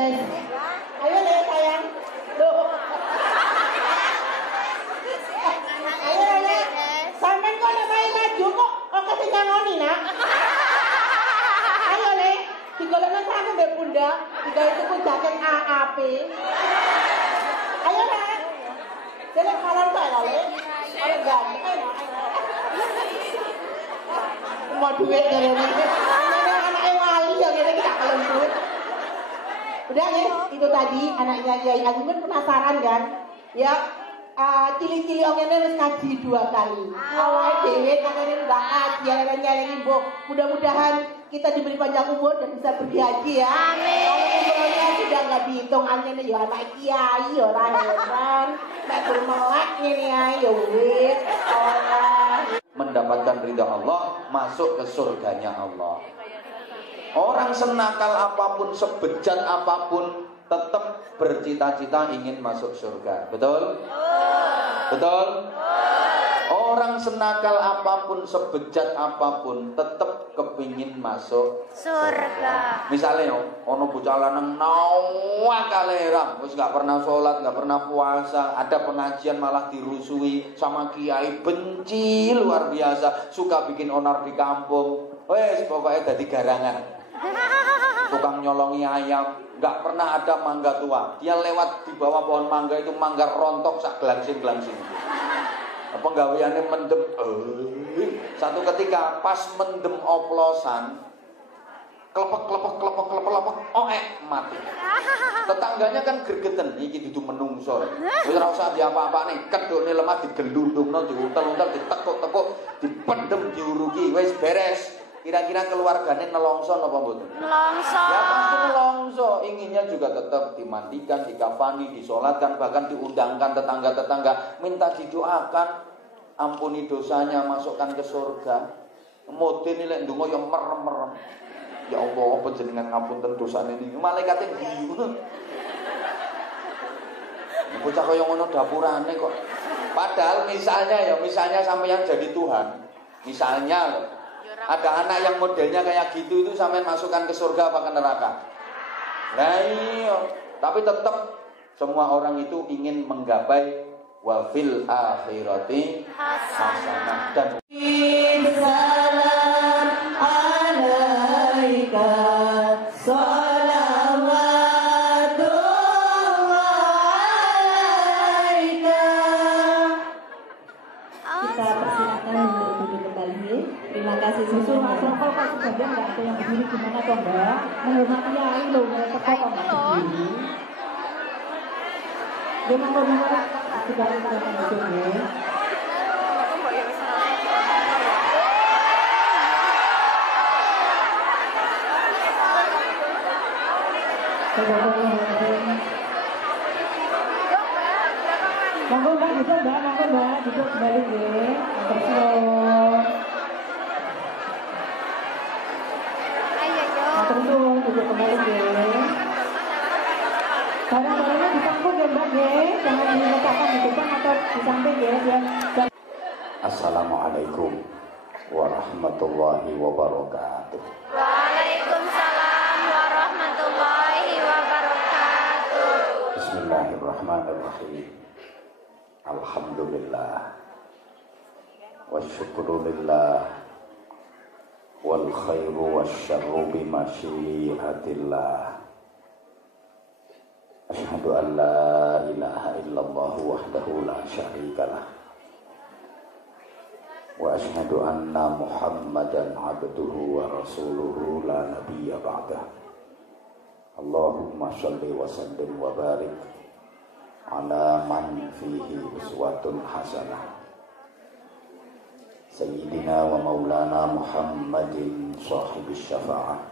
Tes. Ayo Le sayang. Loh. Ayo Le. Sampeyan kok nek main maju kok kasih nyangoni nak. Ayo Le. Digolongno aku mbek bunda, digawe tuku jaket AAP. Ayo Le. Jadi halal kok Le. Ayo ganteng. Mau duit dari ini. Anaknya wali yang kita kalau duit. Udah ya, itu tadi anaknya Yai Agung kan penasaran kan? Ya, cili-cili ongene harus kaji 2 kali. Awalnya dewe katanya enggak kaji, nyari mbok. Mudah-mudahan kita diberi panjang umur dan bisa pergi haji ya. Amin. Kalau umurnya sudah nggak dihitung anjene ya anak kiai ya ora heran. Nek bermelek ngene ae ya wis. Mendapatkan ridha Allah, masuk ke surganya Allah. Orang senakal apapun, sebejat apapun, tetap bercita-cita ingin masuk surga. Betul? Betul? Orang senakal apapun, sebejat apapun, tetap kepingin masuk surga. Misalnya, ono bocah lanang nawakal heran, wis gak pernah sholat, gak pernah puasa, ada pengajian malah dirusui sama kiai, benci luar biasa, suka bikin onar di kampung, wes pokoknya jadi garangan, tukang nyolongi ayam, gak pernah ada mangga tua. Dia lewat di bawah pohon mangga itu, mangga rontok sak gelangsing-gelangsing. Penggaweannya mendem. Satu ketika pas mendem oplosan, kelepek, mati. Tetangganya kan gergeten, iki dudu menungso. Wis ora usah diapa-apa nih, kedone lemah digelundungno, diuntel-untel, ditekuk-tekuk, dipendem, diurugi, wis beres. Kira-kira keluarganya nelongso napa mboten? Nelongso. Ya pasti nelongso. Inginnya juga tetap dimandikan, dikafani, disolatkan, bahkan diundangkan tetangga-tetangga, minta didoakan, ampuni dosanya, masukkan ke surga. Mudin nilai ndonga yang merem-merem. Ya Allah, panjenengan ngapunten dosane niki. Malaikate biyu. Bocah kaya ngono dapurane kok. Padahal misalnya sampeyan jadi Tuhan. Misalnya ada anak yang modelnya kayak gitu, itu sampean masukkan ke surga apa ke neraka? Nah iya, tapi tetap semua orang itu ingin menggapai wa fil akhirati hasanah. Dan salam alaika salamatullah alaika. Kita persilakan untuk duduk kembali. Terima kasih semua. Kalau Pak Suganda nggak ada yang berdiri gimana toh Mbak? Menghormati Yai loh, teko kok nggak berdiri. Dia mengkomentar sudah kita akan berdiri. Monggo Mbak, duduk kembali nggih. Terus. Terus duduk kembali nggih. Barang-barangnya di panggung ya Mbak nggih, jangan diletakkan di depan atau di samping ya. Assalamualaikum warahmatullahi wabarakatuh. Waalaikumsalam warahmatullahi wabarakatuh. Bismillahirrahmanirrahim. Alhamdulillah wasyukurulillah wal khairu wasyarru bimasyiatillah. Asyhadu an la ilaha illallah wahdahu la syarikalah wa asyhadu anna Muhammadan abduhu wa rasuluhu la nabiyya ba'dah. Allahumma shalli wa sallim wa barik ala man fihi uswatun hasanah Sayyidina wa maulana Muhammadin sahibis syafa'ah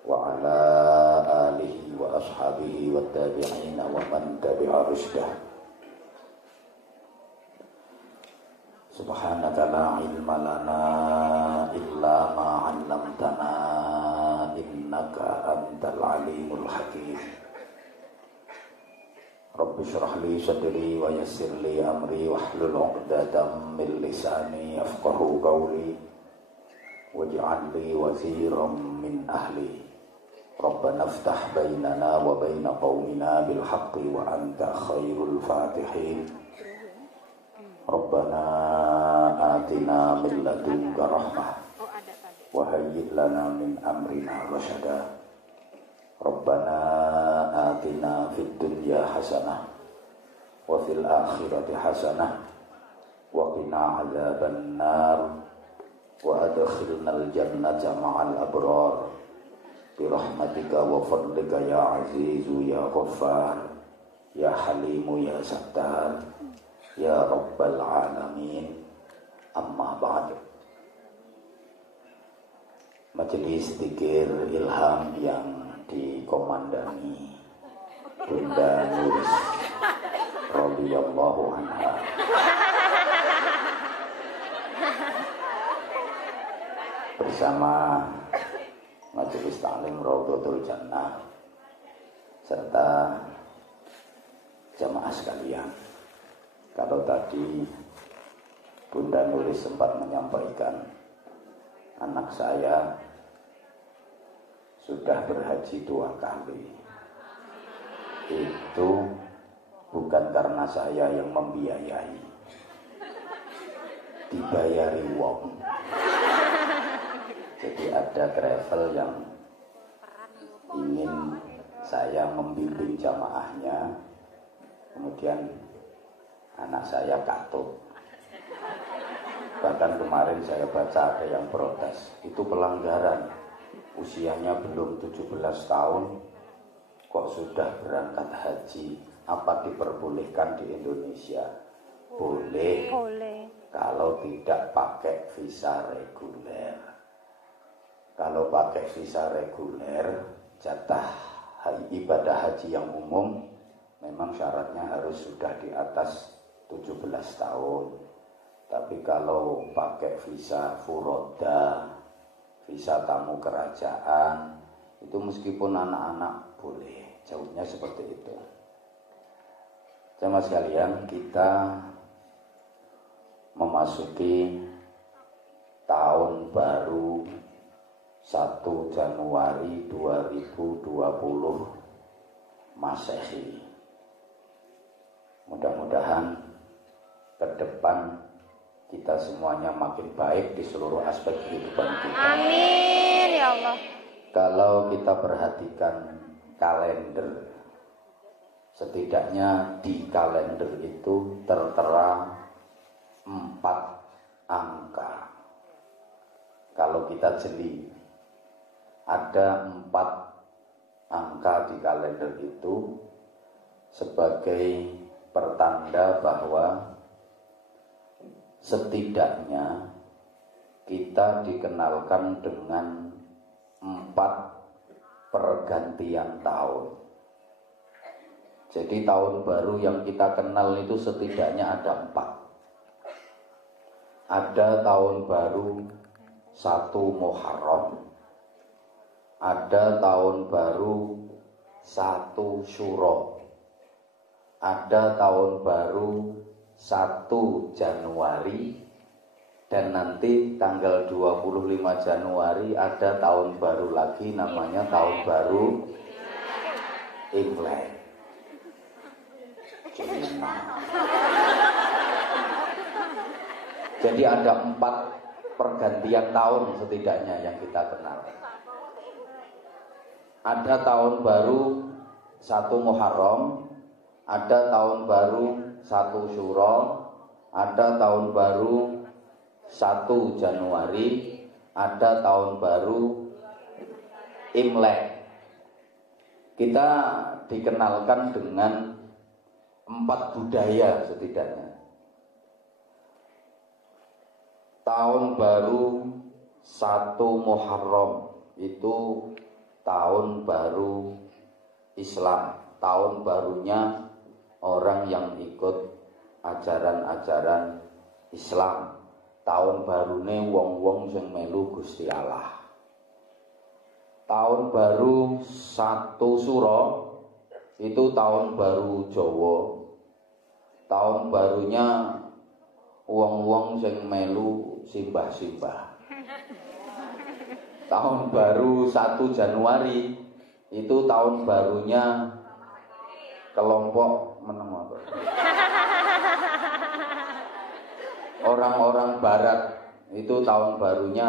wa ala alihi wa ashabihi wa tabi'ina wa man tabi'a rushdah. Subhanaka la ilma lana illa ma 'allamtana innaka antal alimul hakim. Rabbi shrah li sadri wa yassir li amri wahlul 'uqdatam min lisani yafqahu qawli waj'al li waziran min ahli Rabbana iftah bainana wa baina qaumina bil haqqi wa anta khairul fatihin. Rabbana atina min ladunka rahmah wa hayyi' lana min amrina rasyada. Rabbana atina fid dunya hasanah wa fil akhirati hasanah wa qina adzaban nar wa adkhilnal jannata ma'al abrar bi rahmatika wa fadlika ya azizu ya ghaffar ya halimu ya sattar ya rabbal alamin. Amma ba'd. Majelis Dzikir Ilham yang dikomandani Bunda Nuris radhiyallahu anha bersama Majelis Ta'lim Raudhatul Jannah serta jamaah sekalian. Kalau tadi Bunda Nuris sempat menyampaikan anak saya sudah berhaji 2 kali. Itu bukan karena saya yang membiayai, dibayari wong. Jadi ada travel yang ingin saya membimbing jamaahnya, kemudian anak saya katut. Bahkan kemarin saya baca ada yang protes, itu pelanggaran. Usianya belum 17 tahun, kok sudah berangkat haji. Apa diperbolehkan di Indonesia? Boleh. Kalau tidak pakai visa reguler. Kalau pakai visa reguler, jatah ibadah haji yang umum memang syaratnya harus sudah di atas 17 tahun. Tapi kalau pakai visa furoda, visa tamu kerajaan, itu meskipun anak-anak boleh. Jauhnya seperti itu. Jemaah sekalian, kita memasuki tahun baru 1 Januari 2020 Masehi. Mudah-mudahan ke depan kita semuanya makin baik di seluruh aspek kehidupan kita. Amin ya Allah. Kalau kita perhatikan kalender, setidaknya di kalender itu tertera 4 angka. Kalau kita jeli, ada 4 angka di kalender itu sebagai pertanda bahwa setidaknya kita dikenalkan dengan 4 pergantian tahun. Jadi tahun baru yang kita kenal itu setidaknya ada 4. Ada tahun baru 1 Muharram, ada tahun baru 1 Syuro, ada tahun baru 1 Januari, dan nanti tanggal 25 Januari ada tahun baru lagi namanya tahun baru Imlek. Jadi ada 4 pergantian tahun setidaknya yang kita kenal. Ada tahun baru 1 Muharram, ada tahun baru 1 Syuro, ada tahun baru 1 Januari, ada tahun baru Imlek. Kita dikenalkan dengan 4 budaya setidaknya. Tahun baru 1 Muharram itu tahun baru Islam, tahun barunya orang yang ikut ajaran-ajaran Islam. Tahun barune wong-wong sing melu Gusti Allah. Tahun baru 1 Suro itu tahun baru Jawa. Tahun barunya wong-wong sing melu simbah-simbah. Tahun baru 1 Januari itu tahun barunya kelompok menengah. Orang-orang barat itu tahun barunya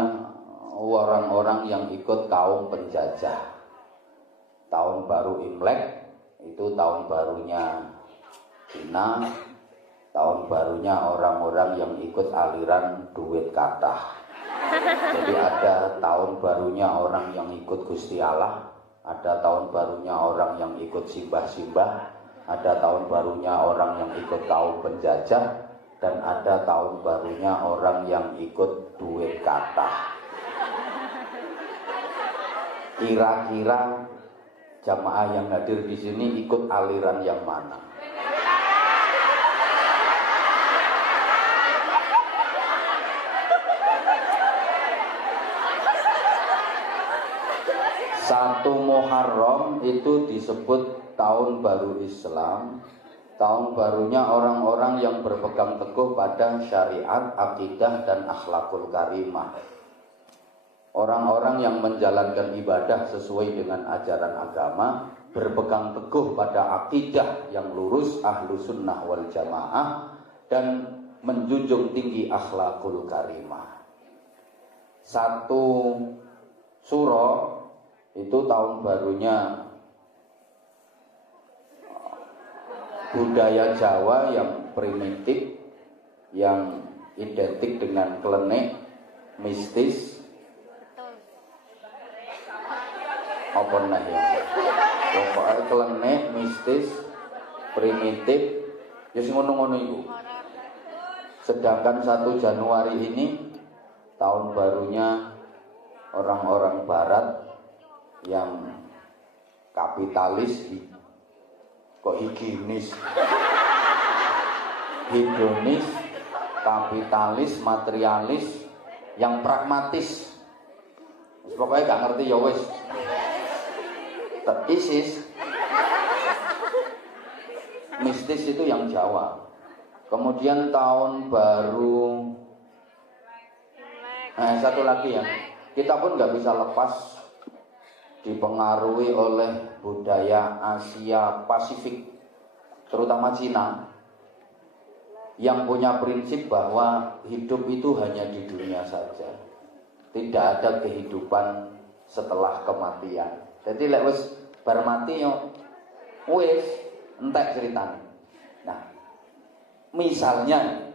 orang-orang yang ikut kaum penjajah. Tahun baru Imlek itu tahun barunya Cina. Tahun barunya orang-orang yang ikut aliran duit kathah. Jadi ada tahun barunya orang yang ikut Gusti Allah, ada tahun barunya orang yang ikut simbah-simbah, ada tahun barunya orang yang ikut kaum penjajah, dan ada tahun barunya orang yang ikut duit kathah. Kira-kira jamaah yang hadir di sini ikut aliran yang mana? Satu Muharram itu disebut tahun baru Islam. Tahun barunya orang-orang yang berpegang teguh pada syariat, akidah, dan akhlakul karimah. Orang-orang yang menjalankan ibadah sesuai dengan ajaran agama, berpegang teguh pada akidah yang lurus, ahlu sunnah wal jamaah, dan menjunjung tinggi akhlakul karimah. Satu Suro itu tahun barunya budaya Jawa yang primitif, yang identik dengan klenik, mistis, apa nah ya? Pokoknya klenik, mistis, primitif, ya sing ngono-ngono iku. Sedangkan 1 Januari ini tahun barunya orang-orang barat yang kapitalis, kok higienis, hedonis, kapitalis, materialis, yang pragmatis. Pokoknya gak ngerti ya wis. ISIS, mistis itu yang Jawa. Kemudian tahun baru, satu lagi ya, kita pun nggak bisa lepas dipengaruhi oleh budaya Asia Pasifik, terutama Cina, yang punya prinsip bahwa hidup itu hanya di dunia saja, tidak ada kehidupan setelah kematian. Jadi lek wis bar mati yo wis entek ceritanya. Nah, misalnya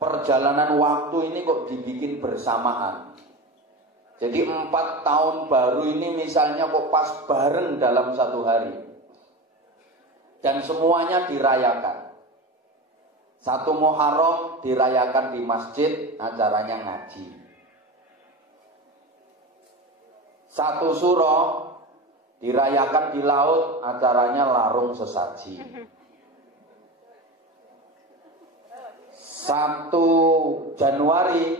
perjalanan waktu ini kok dibikin bersamaan. Jadi 4 tahun baru ini misalnya kok pas bareng dalam satu hari. Dan semuanya dirayakan. 1 Muharram dirayakan di masjid, acaranya ngaji. 1 Suro dirayakan di laut, acaranya larung sesaji. 1 Januari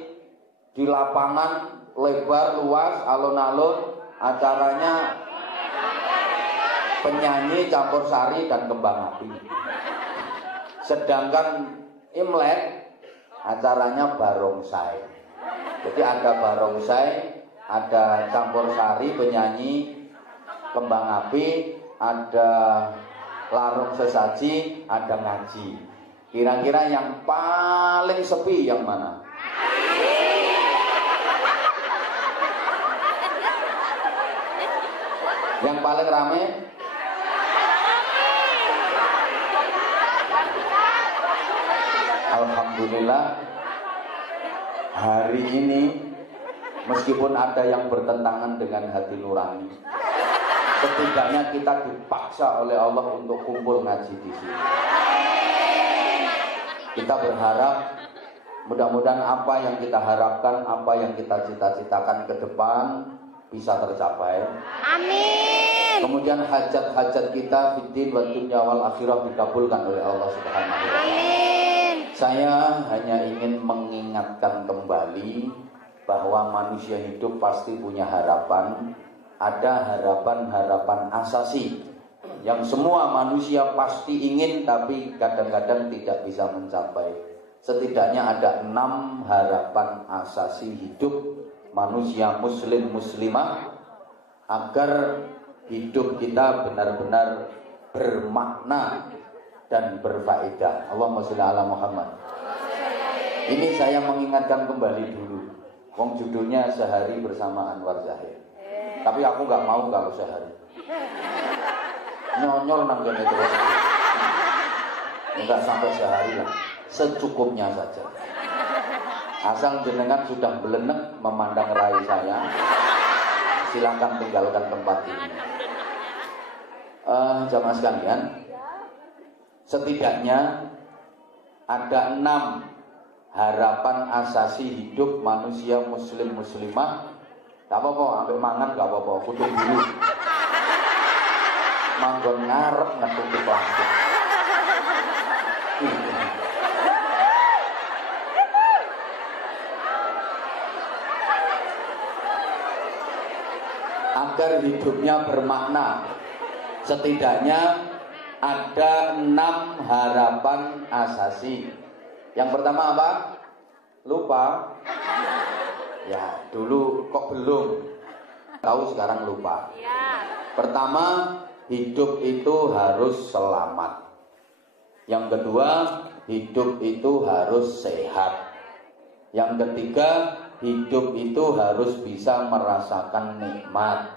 di lapangan lebar luas alun-alun, acaranya penyanyi campur sari dan kembang api. Sedangkan Imlek acaranya barongsai. Jadi ada barongsai, ada campur sari, penyanyi, kembang api, ada larung sesaji, ada ngaji. Kira-kira yang paling sepi yang mana? Yang paling rame? Alhamdulillah, hari ini meskipun ada yang bertentangan dengan hati nurani, setidaknya kita dipaksa oleh Allah untuk kumpul ngaji di sini. Kita berharap mudah-mudahan apa yang kita harapkan, apa yang kita cita-citakan ke depan bisa tercapai. Amin. Kemudian hajat-hajat kita fiddin wa dunya wal akhirah dikabulkan oleh Allah Subhanahu wa taala. Amin. Saya hanya ingin mengingatkan kembali bahwa manusia hidup pasti punya harapan. Ada harapan-harapan asasi yang semua manusia pasti ingin tapi kadang-kadang tidak bisa mencapai. Setidaknya ada 6 harapan asasi hidup manusia muslim muslimah agar hidup kita benar-benar bermakna dan berfaedah. Allahumma sholli ala Muhammad. Ini saya mengingatkan kembali dulu. Wong judulnya Sehari Bersama Anwar Zahir. Tapi aku nggak mau kalau sehari. Nyonyol nang kene terus. Enggak sampai sehari lah. Secukupnya saja. Asal jenengan sudah belenek memandang rai saya, silakan tinggalkan tempat ini. Jamaah sekalian, setidaknya ada 6 harapan asasi hidup manusia muslim muslimah. Gak apa-apa, ambil mangan gak apa-apa, kudu dulu. Manggon ngarep ngetuk di plastik. Agar hidupnya bermakna, setidaknya ada 6 harapan asasi. Yang pertama apa? Lupa. Ya, dulu kok belum. Tahu sekarang lupa. Pertama, hidup itu harus selamat. Yang kedua, hidup itu harus sehat. Yang ketiga, hidup itu harus bisa merasakan nikmat.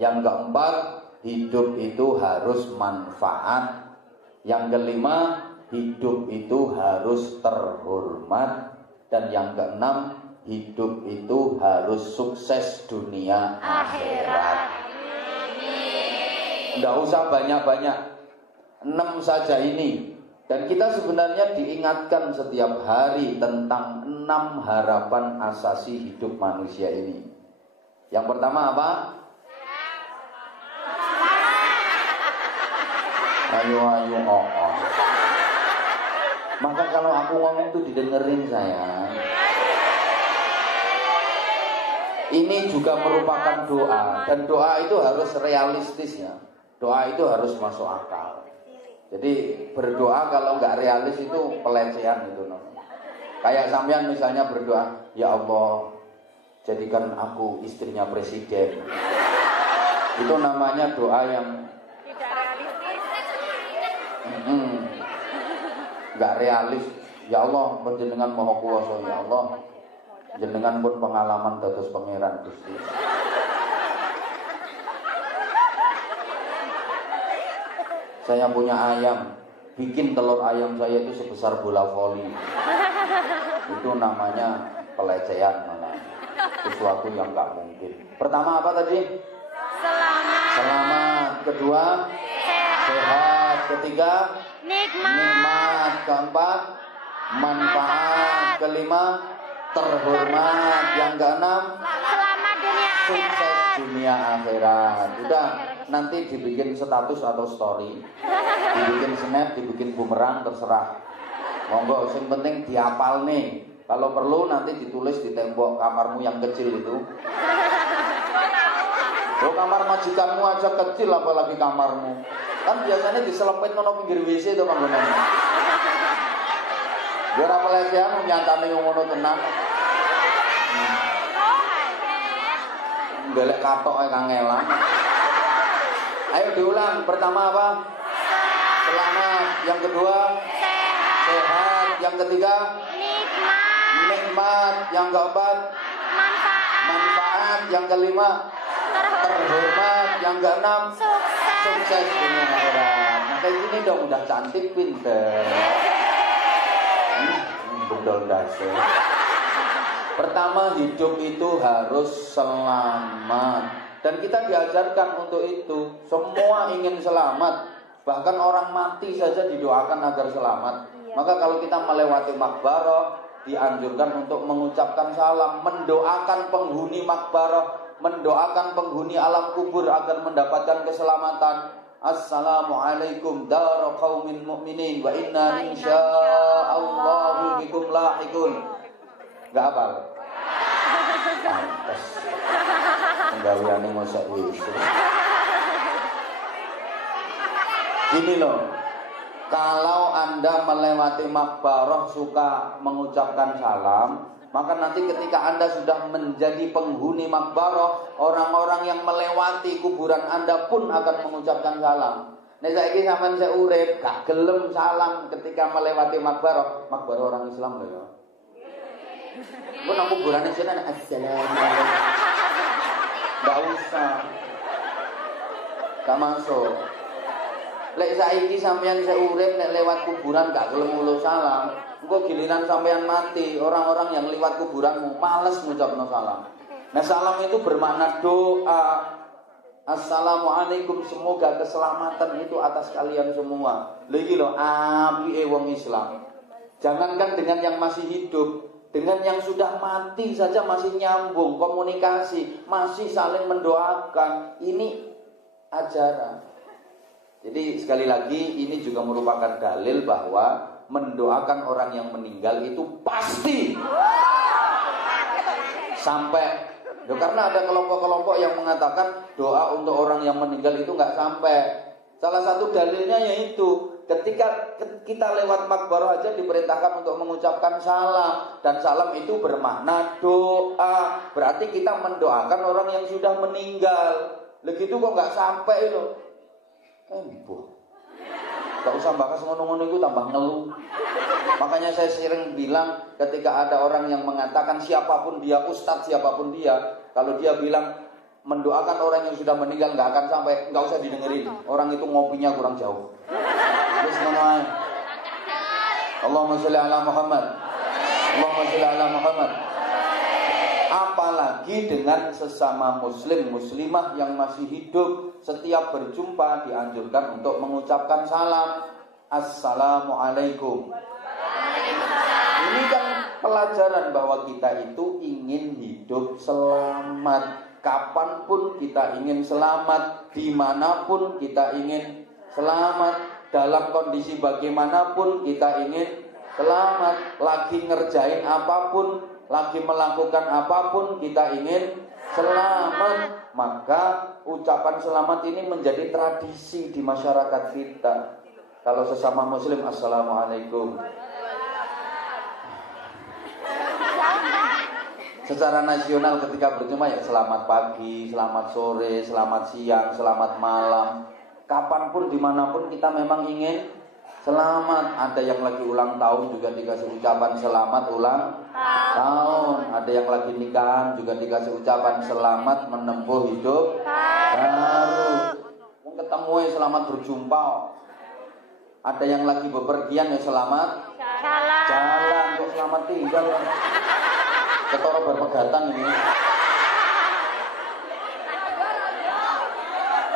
Yang keempat, hidup itu harus manfaat. Yang kelima, hidup itu harus terhormat. Dan yang keenam, hidup itu harus sukses dunia akhirat. Tidak usah banyak-banyak, 6 saja ini. Dan kita sebenarnya diingatkan setiap hari tentang 6 harapan asasi hidup manusia ini. Yang pertama apa? Ayo oh. Maka kalau aku ngomong itu didengerin sayang. Ini juga merupakan doa. Dan doa itu harus realistis ya. Doa itu harus masuk akal. Jadi berdoa kalau nggak realis itu pelecehan gitu. Kayak sampean misalnya berdoa, ya Allah jadikan aku istrinya presiden. Itu namanya doa yang Tidak realistis. nggak realis. Ya Allah panjenengan maha kuwasa, ya Allah jenengan pun pengalaman dados pangeran Gusti. Saya punya ayam, bikin telur ayam saya itu sebesar bola voli. Itu namanya pelecehan, sesuatu yang nggak mungkin. Pertama apa tadi? Selamat. Kedua, sehat. Ketiga, nikmat. Keempat, manfaat. Kelima, terhormat. Yang keenam, Selamat dunia sukses dunia akhirat. Udah, nanti dibikin status atau story, dibikin snap, dibikin bumerang, terserah. Monggo, yang penting dihafal nih. Kalau perlu nanti ditulis di tembok kamarmu yang kecil itu. Oh, kamar majikanmu aja kecil, apalagi kamarmu. Kan biasanya diselepin nono pinggir WC itu panggonannya. Biar apa pelecehan nyatane yang ngono tenang. Golek katok ae kangelan. Ayo diulang. Pertama apa? Selamat. Yang kedua, sehat. Yang ketiga, nikmat. Yang keempat, manfaat. Yang kelima, terhormat. Yang keenam, sukses dunia akhirat. Nah kayak gini dong, udah cantik, pinter. Bedol dasar. Pertama, hidup itu harus selamat. Dan kita diajarkan untuk itu. Semua ingin selamat. Bahkan orang mati saja didoakan agar selamat. Maka kalau kita melewati makbarah, dianjurkan untuk mengucapkan salam, mendoakan penghuni makbarah, mendoakan penghuni alam kubur agar mendapatkan keselamatan. Assalamualaikum dar qaumin mu'minin wa inna insyaallahu bikum lahiqun. Enggak hafal? Pantes. Penggaweane mosok Yesus. Gini loh. Kalau Anda melewati makbarah suka mengucapkan salam, Maka nanti ketika Anda sudah menjadi penghuni makbarah, orang-orang yang melewati kuburan Anda pun akan mengucapkan salam. Nek saiki sampean sik urip gak gelem salam ketika melewati makbarah orang Islam lho ya. Kok nang kuburane sini assalamualaikum. Enggak usah. Gak masuk. Lek saiki sampean sik urip nek lewat kuburan gak gelem ngulo salam, engko giliran sampean mati, orang-orang yang lewat kuburanmu males ngucapno salam. Nah, salam itu bermakna doa. Assalamualaikum, semoga keselamatan itu atas kalian semua. Lagi loh, apike wong Islam. Jangankan dengan yang masih hidup, dengan yang sudah mati saja masih nyambung komunikasi, masih saling mendoakan. Ini ajaran. Jadi sekali lagi ini juga merupakan dalil bahwa mendoakan orang yang meninggal itu pasti sampai. Karena ada kelompok-kelompok yang mengatakan doa untuk orang yang meninggal itu nggak sampai. Salah satu dalilnya yaitu ketika kita lewat makbarah aja diperintahkan untuk mengucapkan salam, dan salam itu bermakna doa. Berarti kita mendoakan orang yang sudah meninggal. Begitu kok nggak sampai loh. Gak usah bahas ngono-ngono itu tambah ngeluh. Makanya saya sering bilang ketika ada orang yang mengatakan siapapun dia, ustadz siapapun dia, kalau dia bilang mendoakan orang yang sudah meninggal gak akan sampai, gak usah didengerin. Orang itu ngopinya kurang jauh. Terus ngomong, Allahumma sholli ala Muhammad, Allahumma sholli ala Muhammad. Apalagi dengan sesama muslim, muslimah yang masih hidup, setiap berjumpa dianjurkan untuk mengucapkan salam. Assalamualaikum. Ini kan pelajaran bahwa kita itu ingin hidup selamat. Kapanpun kita ingin selamat, dimanapun kita ingin selamat, dalam kondisi bagaimanapun kita ingin selamat. Lagi ngerjain apapun, lagi melakukan apapun, kita ingin selamat. Maka ucapan selamat ini menjadi tradisi di masyarakat kita. Kalau sesama muslim, assalamualaikum. Secara nasional ketika berjumpa ya selamat pagi, selamat sore, selamat siang, selamat malam. Kapanpun, dimanapun kita memang ingin selamat. Ada yang lagi ulang tahun juga dikasih ucapan selamat ulang tahun. Ada yang lagi nikahan juga dikasih ucapan selamat menempuh hidup baru. Mau ketemu ya selamat berjumpa. Ada yang lagi bepergian ya selamat jalan. Kok selamat tinggal ya? Ketoro berpegatan ini.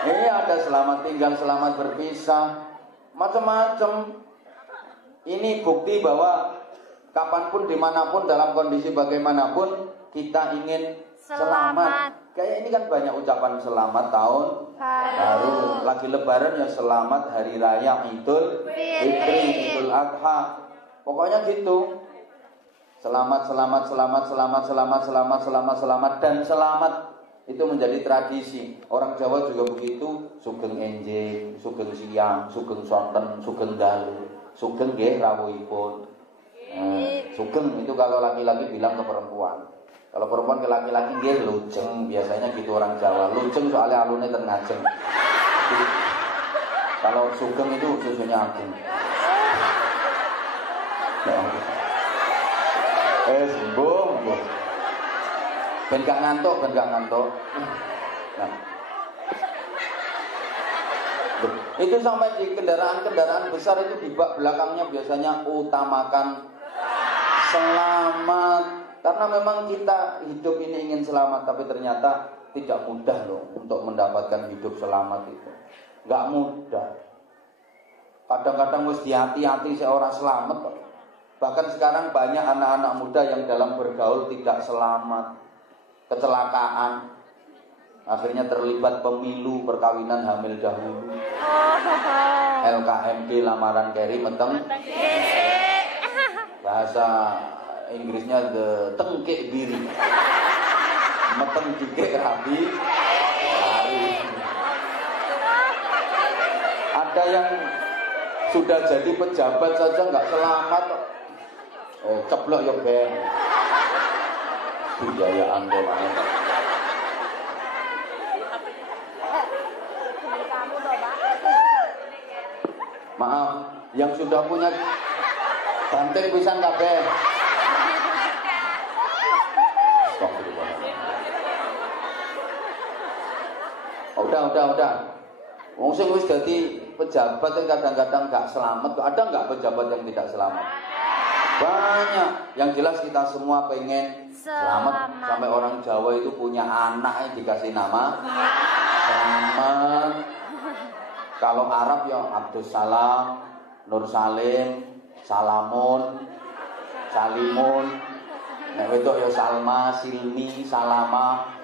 Ini ada selamat tinggal, selamat berpisah, macam-macam. Ini bukti bahwa kapanpun, dimanapun, dalam kondisi bagaimanapun kita ingin selamat. Kayak ini kan banyak ucapan selamat tahun baru. Lagi lebaran ya selamat hari raya Idul Fitri, Idul Adha. Pokoknya gitu. Selamat, selamat, selamat, selamat, selamat, selamat, selamat, selamat, dan selamat. Itu menjadi tradisi. Orang Jawa juga begitu. Sugeng enjing, sugeng siang, sugeng sonten, sugeng dalu, sugeng nggih rawuhipun. Sugeng itu kalau laki-laki bilang ke perempuan. Kalau perempuan ke laki-laki nggih lujeng, biasanya gitu orang Jawa. Lujeng soalnya alune ten ngajeng. Kalau sugeng itu susunya agung. Sembuh. Ben gak ngantuk. Nah. Itu sampai di kendaraan-kendaraan besar itu di bak belakangnya biasanya utamakan selamat. Karena memang kita hidup ini ingin selamat, tapi ternyata tidak mudah loh untuk mendapatkan hidup selamat itu. Gak mudah. Kadang-kadang mesti hati-hati seorang selamat kok. Bahkan sekarang banyak anak-anak muda yang dalam bergaul tidak selamat, kecelakaan, akhirnya terlibat pemilu, perkawinan hamil dahulu, LKMD, lamaran keri meteng, bahasa Inggrisnya the tengkek biri, meteng dikek rabi lari. Ada yang sudah jadi pejabat saja nggak selamat. Ceblok ya Ben. Biayaan doang. Maaf, yang sudah punya banteng pisan kabeh. Udah. Wong sing wis dadi pejabat yang kadang-kadang gak selamat, ada nggak pejabat yang tidak selamat? Banyak. Yang jelas kita semua pengen selamat. Sampai orang Jawa itu punya anak yang dikasih nama selamat. Kalau Arab ya Abdus Salam, Nur Salim, Salamun, Salimun. Nek wedok ya Salma, Silmi, Salama.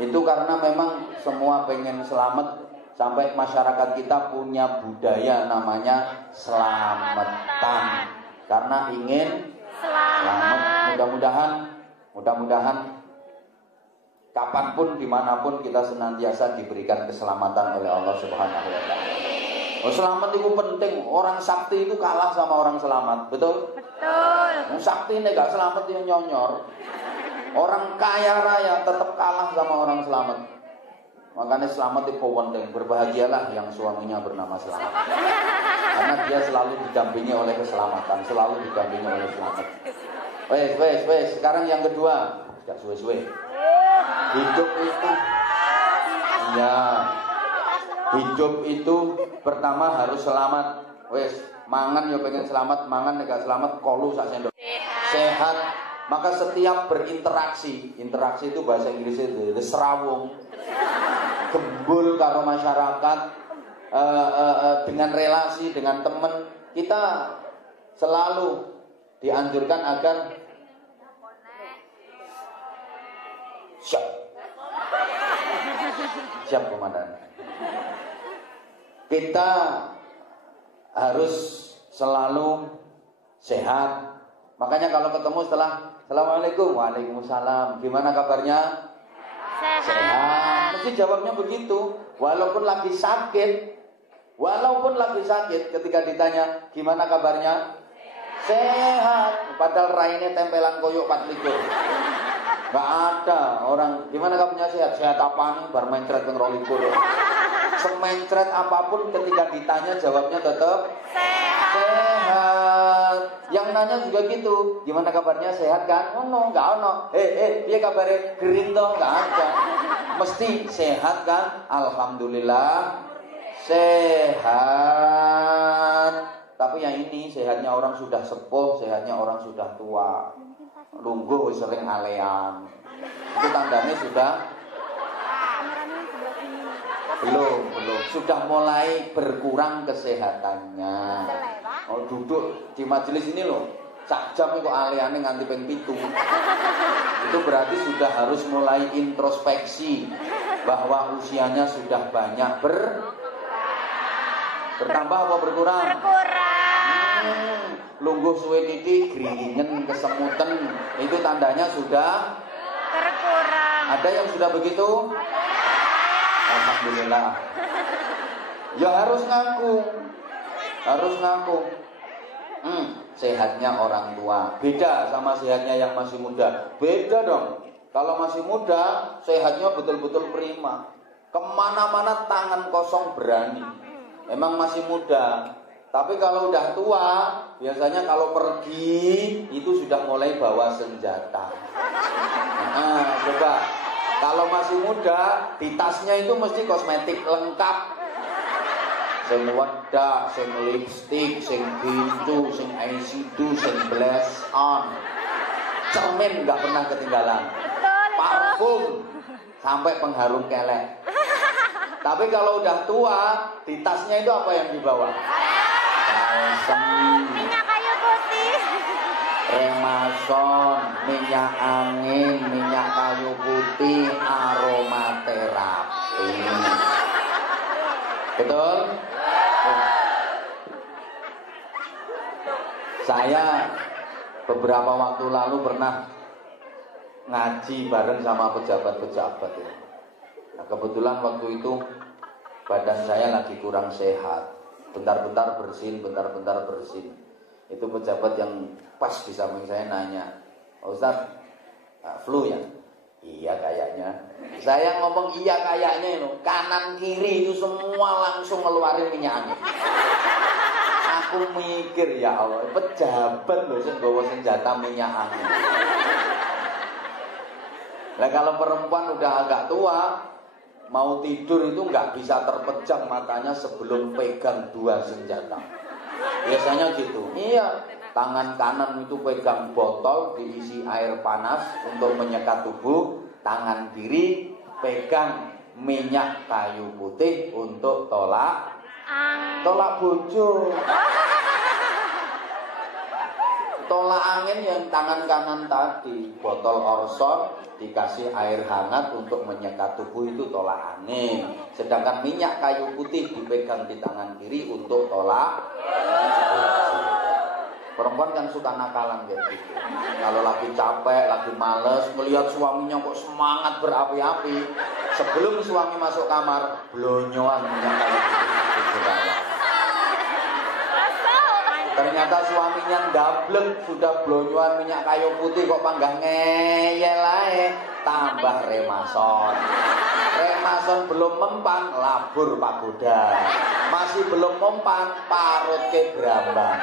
Itu karena memang semua pengen selamat. Sampai masyarakat kita punya budaya namanya selamatan. Karena ingin selamat. Mudah-mudahan kapanpun, dimanapun kita senantiasa diberikan keselamatan oleh Allah Subhanahu wa Ta'ala. Oh, selamat itu penting. Orang sakti itu kalah sama orang selamat, betul? Betul. Sakti ini gak selamat dia nyonyor. Orang kaya raya tetap kalah sama orang selamat. Makanya selamat itu penting. Berbahagialah yang suaminya bernama Selamat. Karena dia selalu didampingi oleh keselamatan, selalu didampingi oleh selamat. Wes. Sekarang yang kedua, gak suwe-suwe. Hidup itu, ya, hidup itu pertama harus selamat. Wes, mangan ya pengen selamat, mangan gak selamat, kolu sak sendok. Sehat. Maka setiap berinteraksi, interaksi itu bahasa Inggrisnya serawung, gembul karo masyarakat, dengan relasi, dengan teman, kita selalu dianjurkan agar siap komandan. Kita harus selalu sehat. Makanya kalau ketemu setelah Assalamualaikum, Waalaikumsalam, gimana kabarnya? Sehat. Mesti jawabnya begitu. Walaupun lagi sakit, ketika ditanya gimana kabarnya? Sehat. Padahal raine tempelan koyok 4 Gak ada orang gimana kabarnya sehat? Sehat apaan? Bar mencret ping 2 semencret apapun ketika ditanya jawabnya tetap sehat. Yang nanya juga gitu, gimana kabarnya, sehat kan? Enggak ono. Piye kabare gering to? Enggak ada. Mesti sehat kan? Alhamdulillah sehat. Tapi yang ini sehatnya orang sudah sepuh, sehatnya orang sudah tua. Lungguh sering alean. Itu tandanya sudah belum sudah mulai berkurang kesehatannya. Oh, duduk di majelis ini loh, sak jam kok aleane nganti ping 7. Itu berarti sudah harus mulai introspeksi bahwa usianya sudah banyak bertambah apa berkurang? Lungguh suwe titik, gringingen, kesemutan, itu tandanya sudah berkurang. Ada yang sudah begitu? Alhamdulillah. Ya harus ngaku. Sehatnya orang tua beda sama sehatnya yang masih muda. Beda dong. Kalau masih muda, sehatnya betul-betul prima. Kemana-mana tangan kosong berani. Emang masih muda. Tapi kalau udah tua, biasanya kalau pergi itu sudah mulai bawa senjata. Coba. Kalau masih muda, di tasnya itu mesti kosmetik lengkap. Sing wedak, sing lipstick, sing gintu, sing eyeshadow, sing blush on. Cermin nggak pernah ketinggalan. Parfum sampai pengharum kelek. Tapi kalau udah tua, di tasnya itu apa yang dibawa? Balsem, minyak kayu putih, Remason, minyak angin, minyak kayu putih, aromaterapi. Betul? Saya beberapa waktu lalu pernah ngaji bareng sama pejabat-pejabat ya. Nah, kebetulan waktu itu badan saya lagi kurang sehat. Bentar-bentar bersin. Itu pejabat yang pas di samping saya nanya, "Pak Ustaz, flu ya?" "Iya kayaknya." Saya ngomong iya kayaknya itu, kanan kiri itu semua langsung ngeluarin minyak angin. Aku mikir, ya Allah, pejabat loh sing bawa senjata minyak angin. Nah kalau perempuan udah agak tua, mau tidur itu nggak bisa terpejam matanya sebelum pegang dua senjata. Biasanya gitu. Iya, tangan kanan itu pegang botol diisi air panas untuk menyekat tubuh, tangan kiri pegang minyak kayu putih untuk tolak bojo. Tolak angin yang tangan kanan tadi, botol Orson dikasih air hangat untuk menyekat tubuh, itu tolak angin. Sedangkan minyak kayu putih dipegang di tangan kiri untuk tolak bojo. Perempuan kan suka nakalan kayak gitu. Kalau lagi capek, lagi males, melihat suaminya kok semangat berapi-api, sebelum suami masuk kamar, blonyoan minyak kayu putih. Ternyata suaminya ndablek, sudah blonyoan minyak kayu putih kok panggang ngeyel ae, tambah remason. Remason belum mempan, labur pagoda. Masih belum mempan, parut ke berambang.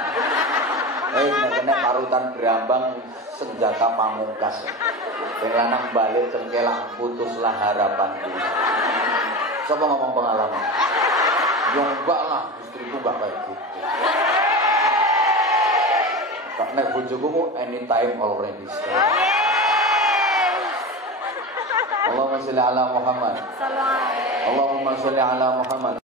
Kena parutan berambang senjata pamungkas. Yang lanang balik cengkelak, putuslah harapanku. Coba ngomong pengalaman. Ya enggak lah, istriku enggak kayak gitu. Nek bojoku anytime already stay. Allahumma sholli ala Muhammad. Allahumma sholli ala Muhammad.